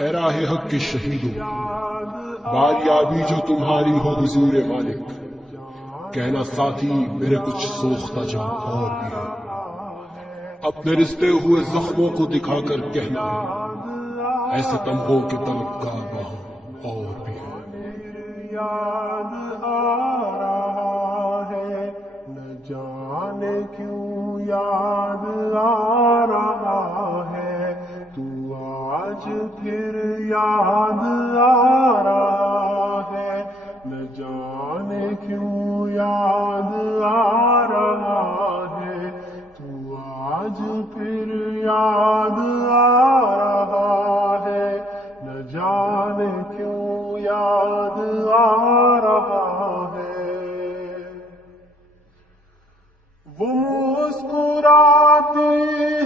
اے راہ حق کے شہیدوں، باریابی جو تمہاری ہو حضور مالک، کہنا ساتھی میرے کچھ سوختہ جہاں اور بھی ہے، اپنے رشتے ہوئے زخموں کو دکھا کر کہنا ہے، ایسے تمغوں کے طلبگار وہاں اور بھی ہے۔ یاد آ رہا ہے نہ جانے کیوں یاد آ رہا ہے، تو آج پھر یاد آ رہا ہے، نہ جانے کیوں یاد آ رہا ہے، تو آج پھر یاد آ رہا ہے، نہ جانے کیوں یاد آ رہا ہے۔ وہ مسکراتی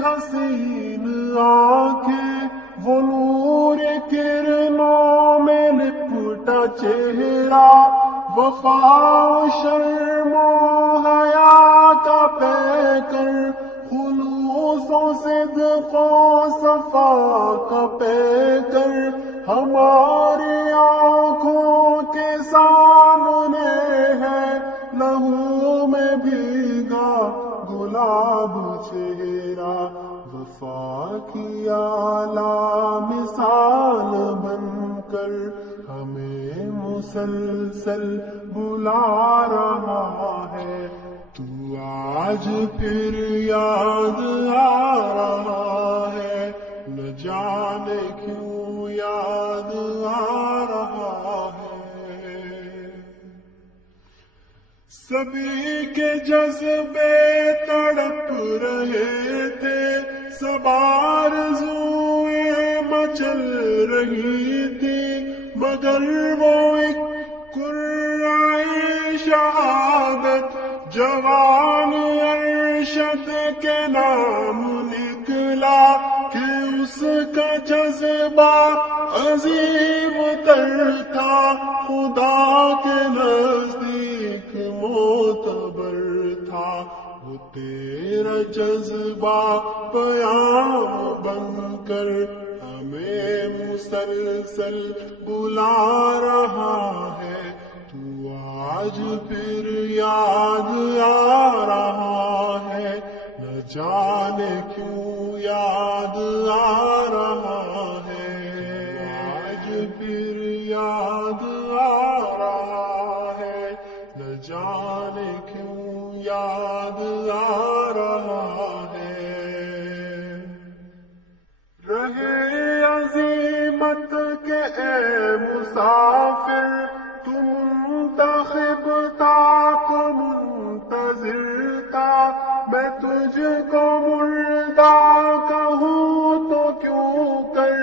حسین آنکھیں، وہ نور کرنوں میں لپٹا چہرہ، وفا شرم و حیا کا پیکر، خلوص و صدق و صفا کا پیکر، ہماری آنکھوں کے سامنے ہے، لہو میں بھیگا گلاب چہرہ، وفا کی اعلیٰ مثال بن کر ہمیں مسلسل بلا رہا ہے، تو آج پھر یاد آ رہا ہے، نہ جانے کیوں یاد آ رہا ہے۔ سبھی کے جذبے تڑپ رہے تھے، سب آرزوئیں مچل رہی تھی، مگر وہ ایک قرعۂ شہادت جوان ارشد کے نام نکلا، کہ اس کا جذبہ عظیم تر تھا، خدا کے نزدیک معتبر تھا، وہ تیرا جذبہ پیام بن کر ہمیں مسلسل بلا رہا ہے، تو آج پھر یاد آ رہا ہے، نہ جانے کیوں یاد آ رہا ہے، آج پھر یاد آ رہا ہے، نہ جانے کیوں یاد آ رہا ہے۔ رہے عظیمت کے اے مسافر، تو منتخب تھا تو منتظر تھا، میں تجھ کو مردہ کہوں تو کیوں کر،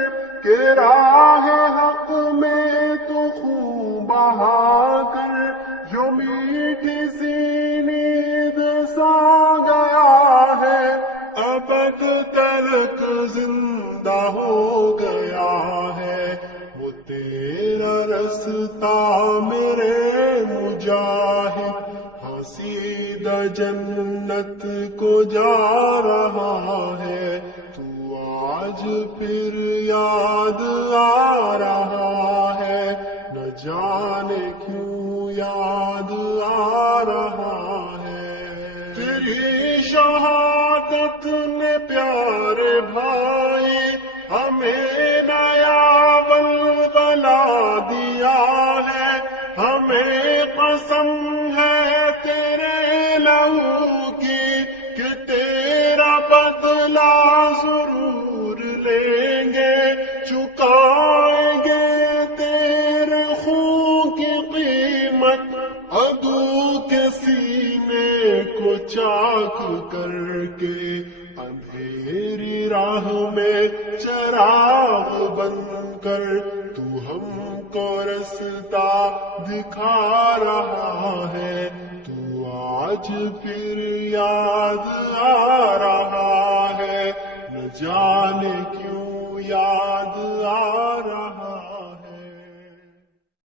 کہ راہ حق میں تو خون بہا کر، جو میٹھی سی نیند سو گیا ہے، ابد تلک زندہ ہو گیا ہے، وہ تیرا رستہ میرے مجاہد حسیدہ جنت کو جا رہا ہے، تو آج پھر یاد آ رہا ہے، نہ جانے کیوں یاد آ رہا ہے۔ تیری شہادت نے پیارے بھائی ہمیں نیا ولولہ دیا ہے، ہمیں قسم ہے تیرے لہو کی، کہ تیرا بدلہ ضرور لیں گے، چکائیں گے تیرے خون کی قیمت، عدو کے سینے کو چاک کر کے، اندھیری راہ میں چراغ بن کر، تو ہم کو رستہ دکھا رہا ہے، تو آج پھر یاد آ رہا ہے، نہ جانے کیوں یاد